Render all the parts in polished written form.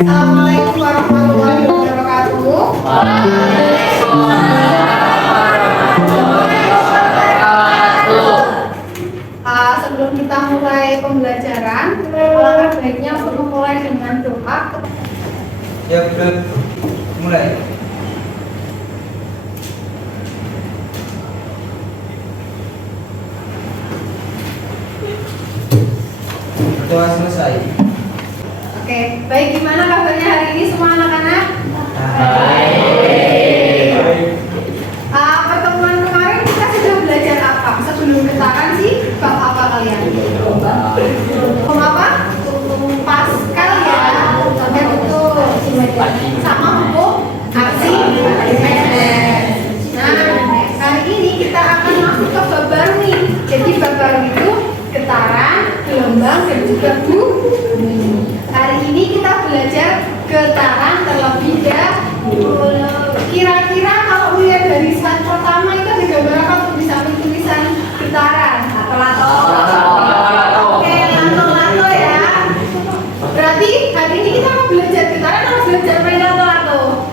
Assalamualaikum warahmatullahi wabarakatuh. Sebelum kita mulai pembelajaran, alangkah baiknya untuk memulai dengan doa. Ya, udah mulai. Doa selesai. Oke, baik, gimana kabarnya hari ini semua anak-anak? Pertemuan kemarin kita sudah belajar apa? Sebelum getaran sih, bab apa kalian? Hukum apa? Hukum Pascal ya. Sampai betul. Sama hukum aksi. Nah, hari ini kita akan masuk ke bab baru nih. Jadi bab baru itu getaran, gelombang, dan juga bumi. Hari ini kita belajar getaran terlebih dahulu. Kira-kira kalau melihat dari slide pertama itu ada gambar apa tuh di samping tulisan getaran? Lato. Oke, lato ya. Berarti hari ini kita mau belajar getaran atau belajar main lato?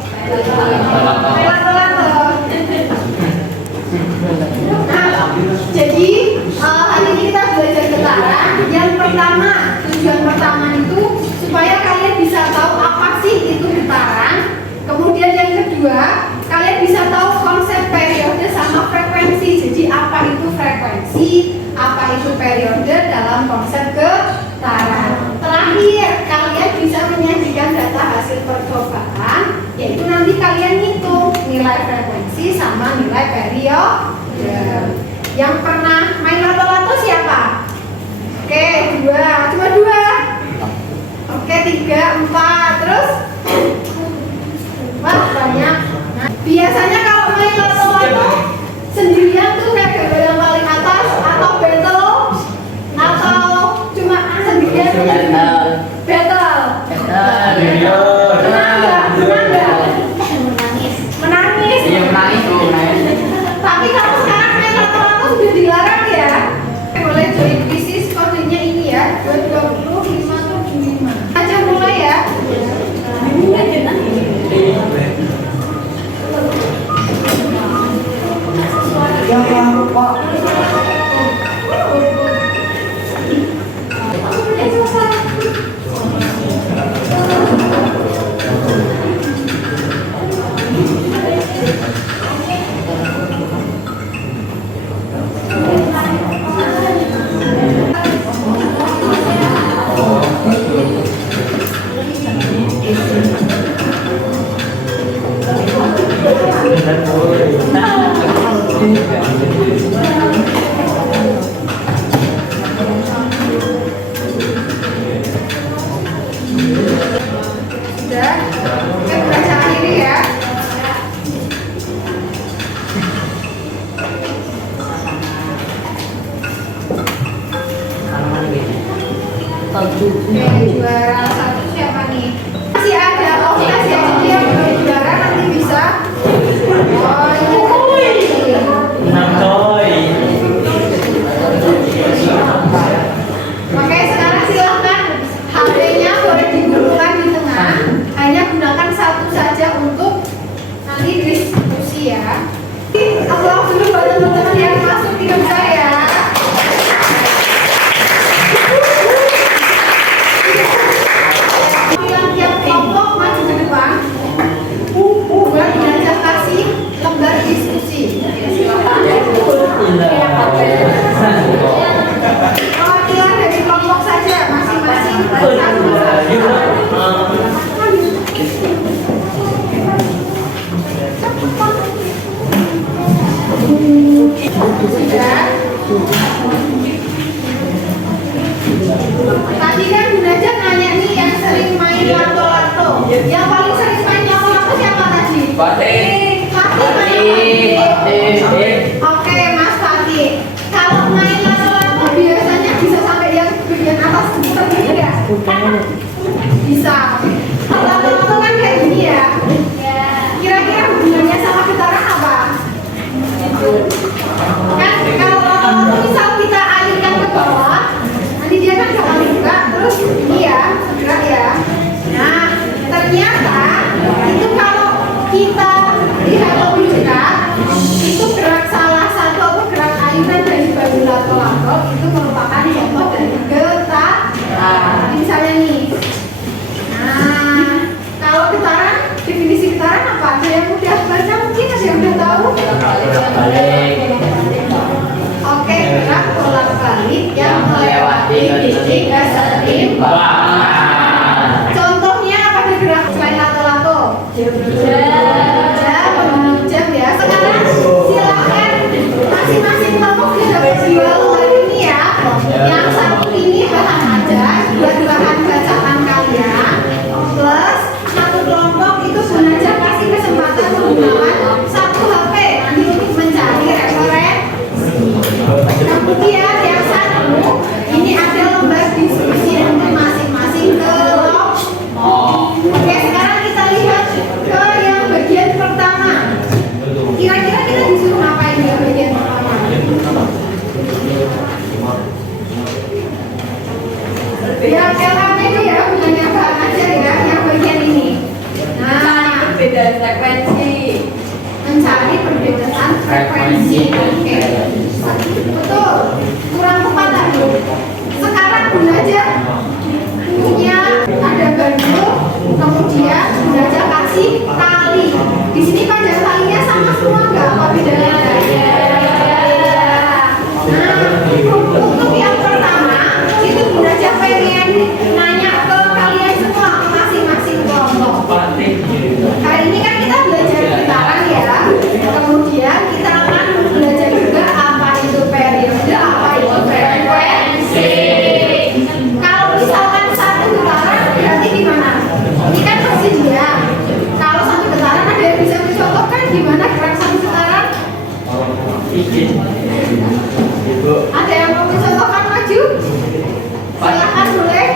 Lato. Nah, jadi hari ini kita belajar getaran. Yang pertama, tujuan pertama itu supaya kalian bisa tahu apa sih itu getaran. Kemudian yang kedua, kalian bisa tahu konsep periode sama frekuensi. Jadi apa itu frekuensi, apa itu periode dalam konsep getaran. Terakhir, kalian bisa menyajikan data hasil percobaan, yaitu nanti kalian hitung nilai frekuensi sama nilai periode. Yang pernah main lato-lato siapa? Oke, cuma dua. Oke, 3, 4, terus? Wah, banyak. Nah, biasanya kalau main lato-lato sendirian tuh kayak gambar yang paling atas, atau battle, atau cuma sendirian? Battle. Menang nggak? Menangis. Tapi kalau sekarang main lato-lato sudah dilarang ya. Boleh join bisnis, kodenya ini ya, 22575. Aja mulai ya. Ya, Pak. Sudah? Oke, baca akhiri ya. Oke, juara satu siapa nih? Masih ada Okas ya, jadi yang juara nanti bisa. Oh, ini. Oke, sekarang silahkan HP-nya boleh didudukkan di tengah. Hanya gunakan satu saja untuk nanti diskusi ya. Aplaus dulu buat teman-teman yang masuk hidup saya. Tiap kelompok maju ke depan. Buat diajak kasih lembar diskusi. Ya, silakan. Perwakilan dari kelompok saja masing-masing. Sudah. Tadi kan Bunajat nanya nih yang sering main lato-lato. Yang paling sering main lato-lato siapa tadi? Fatih main. Oke, Mas Fatih. Kalau main lato-lato biasanya bisa sampai yang bagian atas seperti ini ya? Bisa. Lato-lato kan kayak gini ya? Kira-kira hubungannya sama getaran apa? Kan kalau lato-lato misal kita alihkan ke bawah, nanti dia kan bakal dibuka terus ini ya, gerak ya. Nah, yang melewati titik kesetimbangan. Contohnya apa bergerak selain lato-lato? Jam, menunjuk jam ya. Sekarang silakan masing-masing kelompok dia dapat 2 lembar ini ya. Yang satu ini bahan aja, dua bahan bacaan kalian. Plus satu kelompok itu sengaja kasih kesempatan menggunakan 1 HP nanti untuk mencari referensi. Kemudian yang satu ini ada lembar diskusi untuk masing-masing kelompok. Oke, sekarang kita lihat ke yang bagian pertama. Kira-kira kita disuruh ngapain di bagian pertama? Ya, LHP itu ya, bukan yang bahan ajar ya, yang bagian ini. Nah, Perbedaan frekuensi. mencari perbedaan frekuensi. Oke, betul. Kurang tepat tadi. Sekarang guna aja punya ada bandul, kemudian guna aja kasih tali. Di sini panjang talinya sama semua nggak? Apa bedanya? Nah, untuk yang pertama itu guna aja pengen nanya ke kalian semua ke masing-masing kelompok. Kali ini kan kita belajar getaran ya. Kemudian kita akan belajar juga apa itu periode, apa itu frekuensi. Kalau misalkan satu getaran berarti gimana? Ini kan masih dia. Kalau satu getaran ada yang bisa dicontohkan gimana gerak satu getaran? Ada yang mau mencontohkan maju? Silahkan boleh.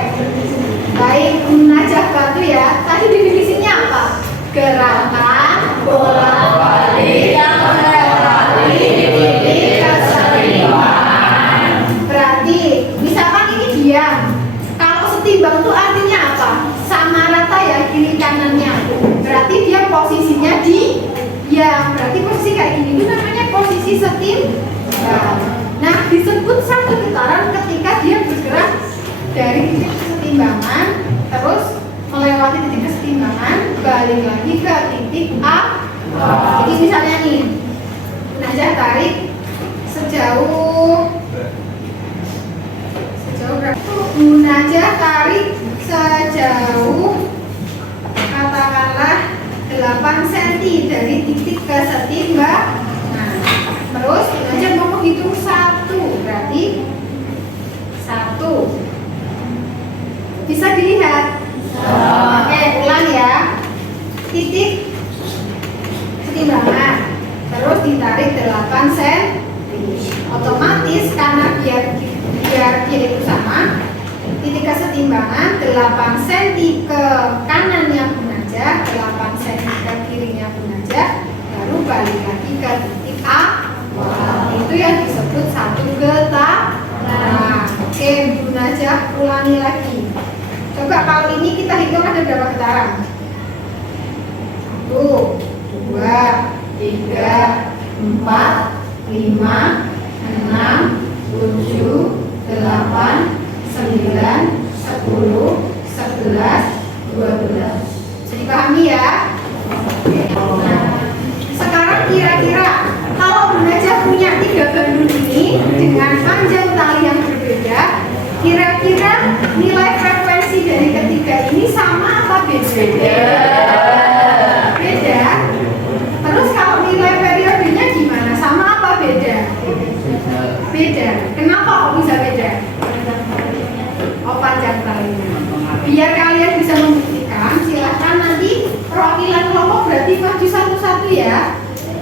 Baik, menajah batu ya. Tadi definisinya apa? Gerakan bolak-balik yang melewati titik kesetimbangan. Berarti, misalkan ini diam. Kalau setimbang itu artinya apa? Sama rata ya kiri kanannya. Berarti dia posisinya di diam. Berarti posisi kayak gini itu namanya posisi setimbang. Nah, disebut satu getaran ketika dia bergerak dari titik kesetimbangan terus melewati titik kesetimbangan balik lagi ke titik A. Jadi misalnya nih, Najah tarik sejauh berapa? Najah tarik sejauh katakanlah 8 cm dari titik kesetimbangan. Terus Najah mau menghitung 1, berarti 1. Bisa dilihat? Oke, ulang ya. Titik kesetimbangan, terus ditarik 8 cm. Otomatis karena biar dia itu sama, titik kesetimbangan 8 cm ke kanannya pun aja, 8 cm ke kirinya pun aja, baru balik lagi ke titik A. Itu yang disebut satu getaran. Nah, oke, Bun aja ulangi lagi. Coba kalau ini kita hitung ada berapa getaran? 1, 2, 3, 4, 5, 6, 7, 8, 9, 10, 11, 12. Jadi pahami ya? Nah, sekarang kira-kira kalau Bun Najah punya 3 bandul ini dengan panjang tali yang berbeda, kira-kira nilai frekuensi dari ketiga ini sama apa beda? Beda. Terus kalau nilai periodenya gimana? Sama apa beda? Beda. Kenapa kok bisa beda? Oh, panjang talinya. Biar kalian bisa membuktikan, silahkan nanti perwakilan kelompok berarti maju satu-satu ya.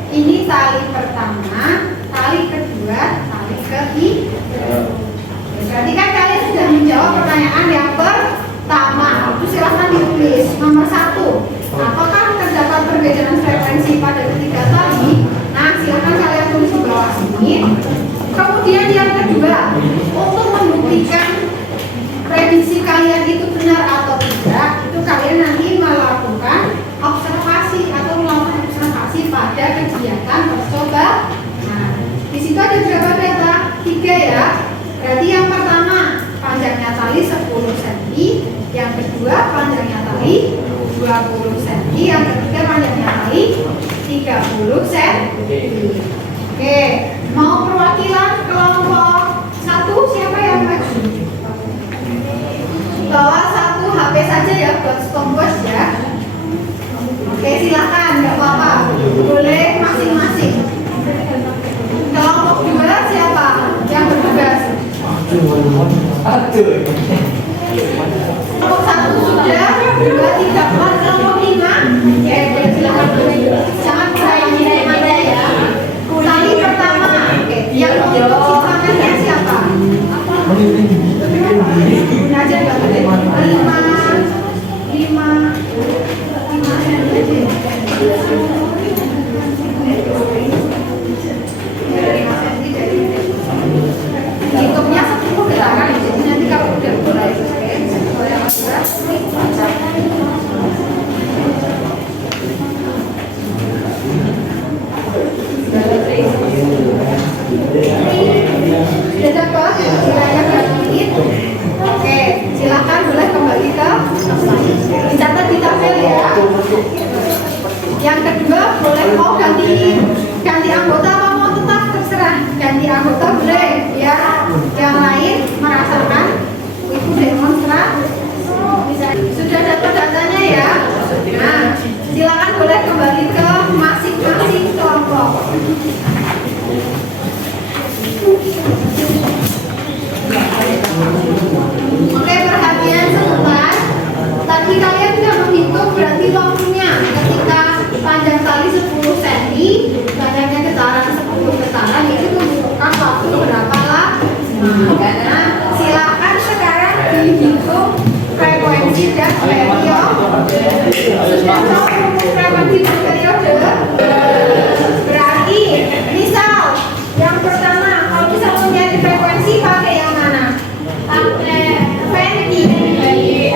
Ini tali pertama, tali kedua, tali ketiga. Berarti kan kalian sudah menjawab pertanyaan yang pertama. Itu silahkan ditulis. Nomor 1, apakah terdapat perbedaan frekuensi pada ketiga tali? Nah, silahkan kalian tulis di bawah sini. Kemudian yang kedua, untuk membuktikan prediksi kalian itu benar atau tidak, itu kalian nanti melakukan observasi atau melakukan observasi pada kegiatan percobaan. Nah, di situ ada berapa data? 3 ya. Berarti yang pertama panjangnya tali 10 cm, yang kedua panjangnya tali 20 cm, yang ketiga panjangnya tali 30 cm. Oke, mau perwakilan kelompok 1 siapa ya? Aduh. Kelompok 1 sudah, 2, 3, 4, kelompok 5. Ya, silakan jangan berani ada ya. Kali pertama, yang menghitung siswanya siapa? Aja nggak boleh. 5 hitungnya 10 gerakan, jadi nanti kalau udah mulai sudah dapat kiranya sedikit. Oke, silakan boleh kembali ke dicatat di tabel ya. Yang kedua boleh mau ganti anggota apa mau tetap terserah. Ganti anggota boleh ya. Yang lain merasakan itu demonstrasi. Sudah dapat datanya ya. Nah, silakan boleh kembali ke masing-masing kelompok. Oke, perhatian sebentar. Tadi kalian sudah menghitung berarti waktunya ketika panjang tali 10 cm, banyaknya getaran 10 getaran, itu membutuhkan waktu berapa lama? Nah, silakan sekarang dihitung frekuensi dan periode. Sudah tahu rumus frekuensi dan periode? Berarti, misal yang pertama, kalau misal mencari frekuensi pakai yang mana? Pakai Fenty dibagi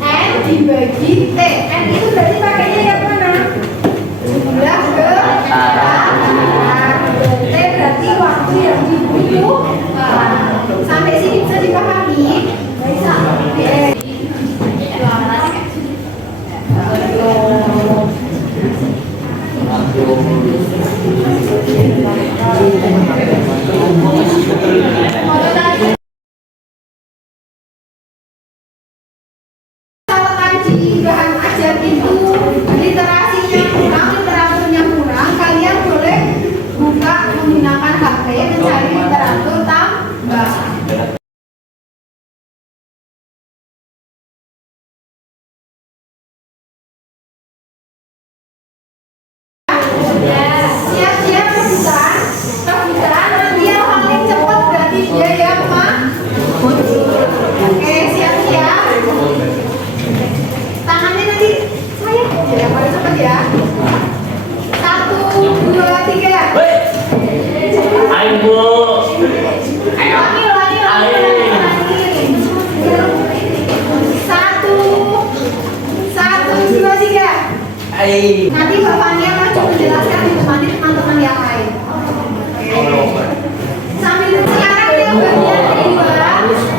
N dibagi T. N itu berarti pakainya yang mana? Jumlah getaran. T berarti waktu yang dibutuhkan. Sampai sini bisa dipahami? Bisa. Di bahan ajar itu literasinya kurang, literaturnya kurang, kalian boleh buka menggunakan HP mencari literatur tambahan. Siap-siap rebutan nanti yang paling cepat berarti dia yang oke, siap-siap. Tangannya nanti saya ya paling cepat ya. 1, 2, 3. Ayo Bu. Ulangi. 1, 2, 3. Nanti bapaknya maju menjelaskan di depan teman-teman yang lain. Oke. Sambil sekarang yang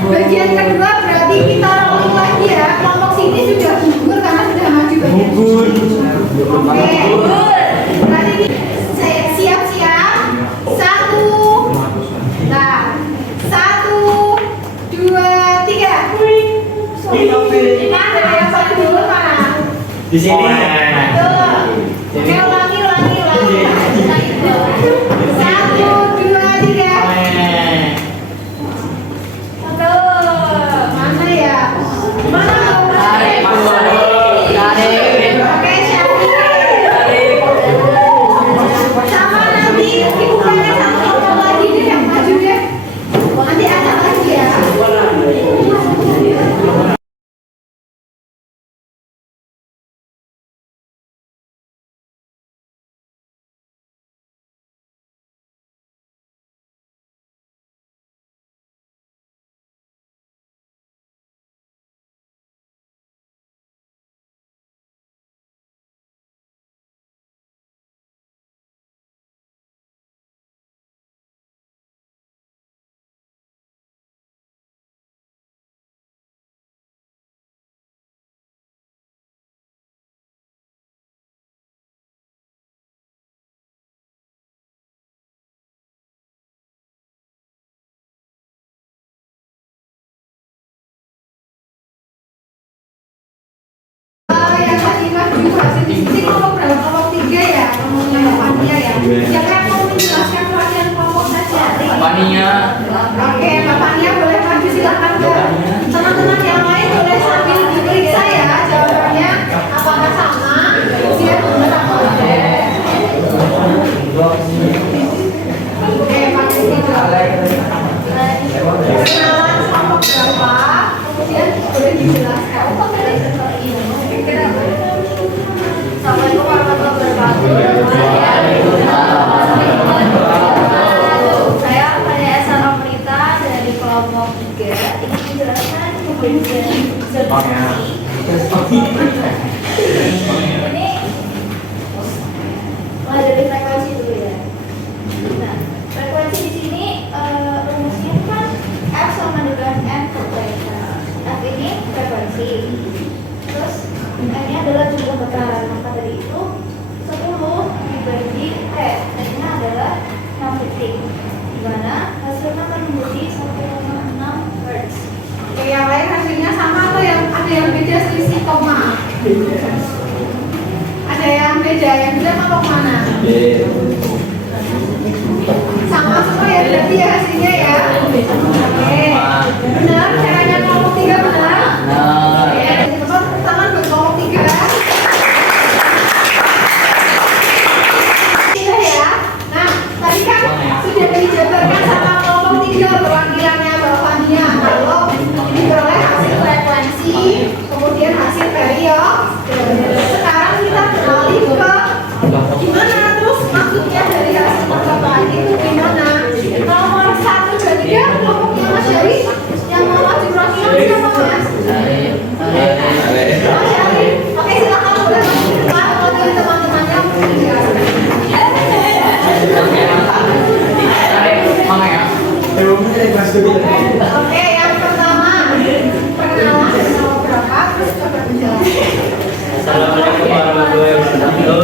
bagian kedua berarti kita rolling lagi ya. Kelompok sini sudah gugur karena sudah maju bagian sini. Oke. Berarti siap-siap. 1. Nah, 1, 2, 3. Mana yang paling dulu mana? Di sini. Tuh. Oke, ulangi. 1, 2, 3. Mana ya? Mana oke, Syafi. Sama nanti dibukakan satu kelompok lagi deh yang maju deh. Nanti ada lagi ya. Yang tadi maju hasil diskusi kelompok berapa? Kelompok 3 ya, kelompok Fania ya. Siapa yang mau menjelaskan perhatian kelompok saja? Paninya. Oke, Mbak Fania boleh boleh dijelaskan. Assalamualaikum warahmatullahi wabarakatuh. Saya Maria Esa Amrita dari kelompok 3 ingin menjelaskan pembagian substansi. Ini mulai dari frekuensi dulu ya. Nah, frekuensi di sini rumusnya kan F sama dengan N per beta. F ini frekuensi. Terus N-nya adalah jumlah getaran. Maka dari itu 10 dibagi N-nya adalah 6 detik. Di mana hasilnya akan menjadi 1,6 Hz. Oke, yang lain hasilnya sama atau yang ada yang beda selisih koma? Ada yang beda apa mana? Sama semua ya berarti ya hasilnya ya. Oke, benar caranya kelompok 3 benar? Oke, teman tangan buat kelompok 3. Sudah ya. Nah, tadi kan sudah dijabarkan sama kelompok 3 perwakilannya bawahannya. Kalau diperoleh hasil frekuensi, kemudian hasil periode. Sekarang kita beralih ke gimana terus maksudnya dari hasil percobaan itu gimana? Nomor 1, 2, 3 kelompoknya Mas Syari yang mau maju perwakilan siapa Mas? Mas Syari. Oke, silakan boleh mewakili teman-temannya untuk dijelaskan. Oke, yang pertama perkenalan dari nomor berapa terus coba menjelaskan. Assalamualaikum warahmatullahi wabarakatuh.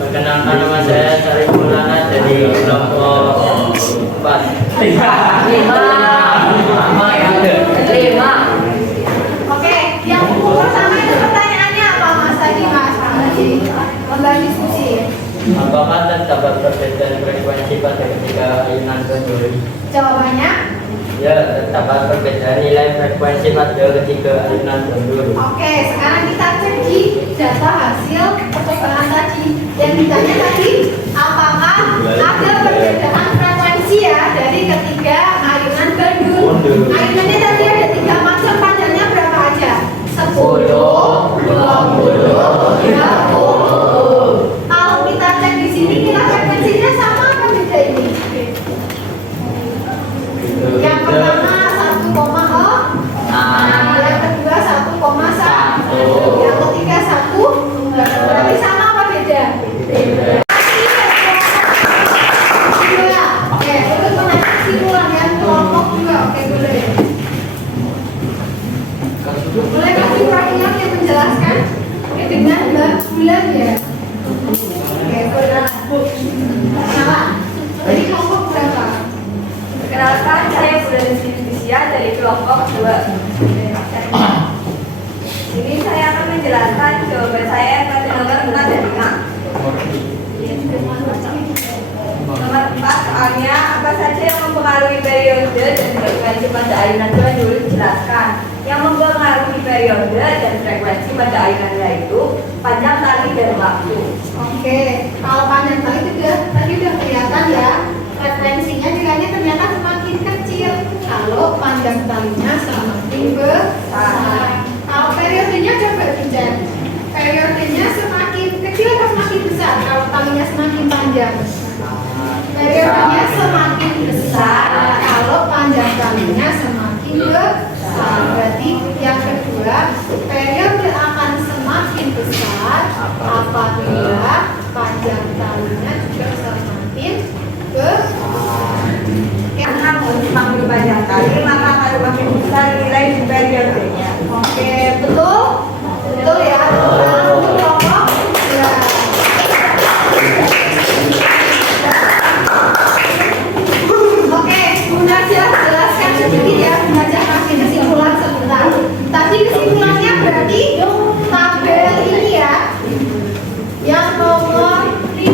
Perkenalkan nama saya Syarif Maulana dari kelompok 4. 5. Oke, yang pertama itu pertanyaannya apa Mas tadi Mas? Lomba diskusi. Apakah terdapat perbedaan frekuensi pada ketika ayunan kenduri? Jawabannya? Ya, terdapat perbedaan nilai frekuensi pada ketika ayunan kenduri. Oke, sekarang kita cek di data hasil percobaan tadi. Yang ditanya tadi, apakah ada perbedaan frekuensi ya dari ketiga ayunan gandul? Ayunannya tadi ada 3 macam, panjangnya berapa aja? 10, 20, 30. Kalau kita cek di sini, kita frekuensinya sama apa beda ini? Yang pertama 1,0, yang kedua 1,1, yang ketiga 1. Berarti sama apa beda? Dua. Oke, untuk mengenai kesimpulan yang kelompok 2. Oke, boleh. Boleh kasih perwakilan yang menjelaskan dengan bulan ya. Oke, boleh. Kenapa? Jadi kelompok berapa? Perkenalkan, saya Bulan Rizky dari kelompok 2. Ini saya akan menjelaskan jawaban saya pada nomor 4 dan 5. Nomor 4 soalnya apa saja yang mempengaruhi periode dan frekuensi pada ayunan gandul dijelaskan. Yang mempengaruhi periode dan frekuensi pada ayunan yaitu panjang tali dan waktu. Oke, kalau panjang tali itu tadi udah kelihatan ya. Frekuensinya nilainya ternyata semakin kecil. Kalau panjang talinya semakin besar. Kalau periodenya coba dicek. Periodenya semakin kecil atau semakin besar? Kalau talinya semakin panjang. Periodenya semakin besar. Kalau panjang talinya semakin besar. Berarti yang kedua, periode akan semakin besar apabila panjang talinya juga semakin besar. Karena semakin panjang tali maka akan semakin besar nilai di periodenya. Oke, betul? Betul ya? Untuk kelompok ya. Oke, Bu Nadia jelaskan sedikit ya, Bu Nadia kasih kesimpulan sebentar. Tadi kesimpulannya berarti tabel ini ya, yang nomor 5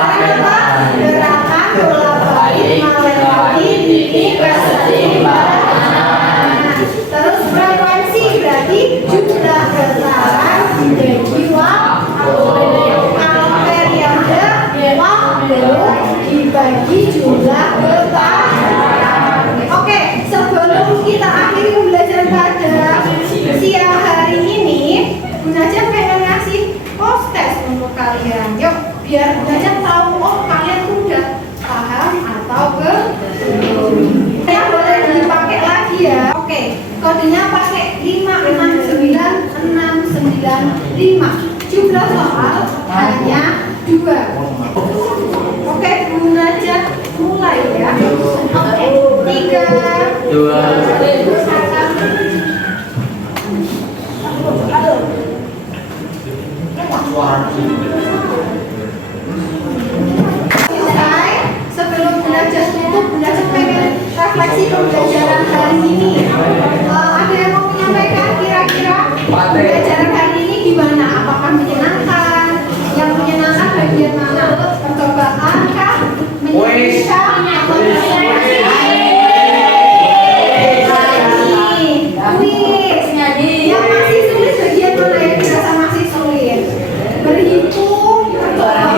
Gerakan apa? Gerakan bola balik melewati titik keseimbangan. Terus frekuensi berarti jumlah getaran dibagi waktu. Kalau periode waktu dibagi jumlah getaran. Oke, sebelum kita akhiri pembelajaran pada siang hari ini, Bunda Najah pengen ngasih post test untuk kalian. Yuk, biar Bunda Najah tahu oh kalian tuh udah paham atau belum. Yang boleh dipakai lagi ya. Oke, kodenya pakai 569695. Jumlah soal hanya 2. Oke, Bunda Najah mulai ya. Oke, 3, 2, 1. Selesai. Sebelum belajar tutup, belajar pengen refleksi pembelajaran hari ini. Ada yang mau menyampaikan kira-kira pembelajaran hari ini gimana? Apakah menyenangkan? Yang menyenangkan bagian mana? Percobaan kah? Menyenangkan atau yang masih sulit bagian mana yang dirasa masih sulit? Berhitung, percobaan.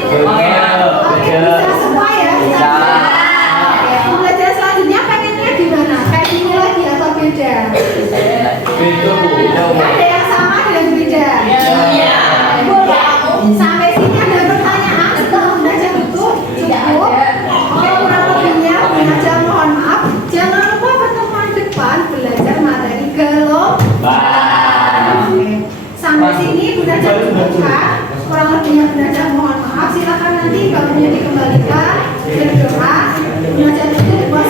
Oke, bisa semua ya? Bisa. Pembelajaran selanjutnya pengennya gimana? Kayak gini lagi atau beda? Ada yang sama, ada yang beda? Sampai sini ada pertanyaan setelah belajar tutup? Cukup? Oke, kurang lebihnya belajar mohon maaf. Jangan lupa pertemuan depan belajar materi gelombang. Oke. Sampai sini belajar cukupkan. Kurang lebihnya belajar mohon maaf. Silakan nanti bangunnya dikembalikan. Berdoa. Belajar tutup.